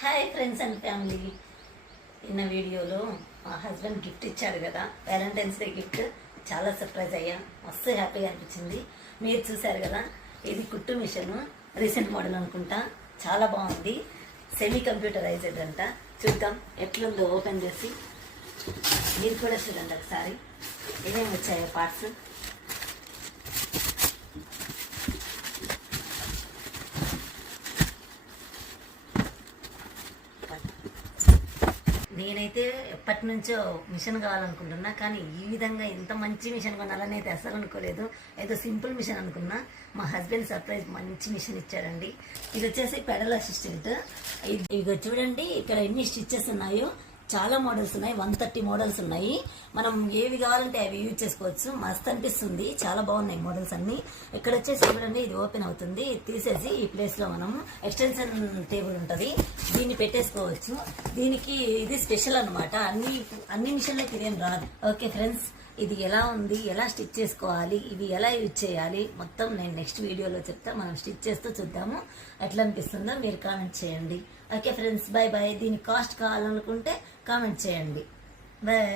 Hi friends and family. ఇన్న వీడియోలో మా హస్బెండ్ గిఫ్ట్ ఇచ్చాడు కదా, వ్యాలంటైన్స్ డే గిఫ్ట్. చాలా సర్ప్రైజ్ అయ్యా, మస్తు హ్యాపీగా అనిపించింది. మీరు చూశారు కదా, ఇది కుట్టు మిషన్, రీసెంట్ మోడల్ అనుకుంటా. చాలా బాగుంది, సెమీ కంప్యూటరైజ్డ్ అంట. చూద్దాం ఎట్లుందో ఓపెన్ చేసి. మీరు కూడా చూడండి ఒకసారి ఏమేమి వచ్చాయో పార్ట్స్. నేనైతే ఎప్పటి నుంచో మిషన్ కావాలనుకుంటున్నా, కానీ ఈ విధంగా ఇంత మంచి మిషన్ కొనాలని అయితే అసలు అనుకోలేదు. ఏదో సింపుల్ మిషన్ అనుకున్నా. మా హస్బెండ్ సర్ప్రైజ్ మంచి మిషన్ ఇచ్చాడండి. ఇది వచ్చేసి పెడల్ అసిస్టెంట్. ఇదిగో చూడండి ఇక్కడ ఎన్ని స్టిచ్చెస్ ఉన్నాయో. చాలా మోడల్స్ ఉన్నాయి, 130 మోడల్స్ ఉన్నాయి. మనం ఏవి కావాలంటే అవి యూజ్ చేసుకోవచ్చు. మస్త్ అనిపిస్తుంది, చాలా బాగున్నాయి మోడల్స్ అన్ని. ఇక్కడ వచ్చేసి చూడండి, ఇది ఓపెన్ అవుతుంది. తీసేసి ఈ ప్లేస్ లో మనం ఎక్స్టెన్షన్ టేబుల్ ఉంటుంది, దీన్ని పెట్టేసుకోవచ్చు. దీనికి ఇది స్పెషల్ అనమాట. అన్ని మిషన్లకి ఇదేం రాదు. ఓకే ఫ్రెండ్స్, ఇది ఎలా ఉంది, ఎలా స్టిచ్ చేసుకోవాలి, ఇవి ఎలా యూజ్ చేయాలి, మొత్తం నేను నెక్స్ట్ వీడియోలో చెప్తా. మనం స్టిచ్ చేస్తూ చూద్దాము ఎట్లా అనిపిస్తుందో. మీరు కామెంట్ చేయండి. Okay friends, bye bye. దీని కాస్ట్ కావాలనుకుంటే కామెంట్ చేయండి. బాయ్.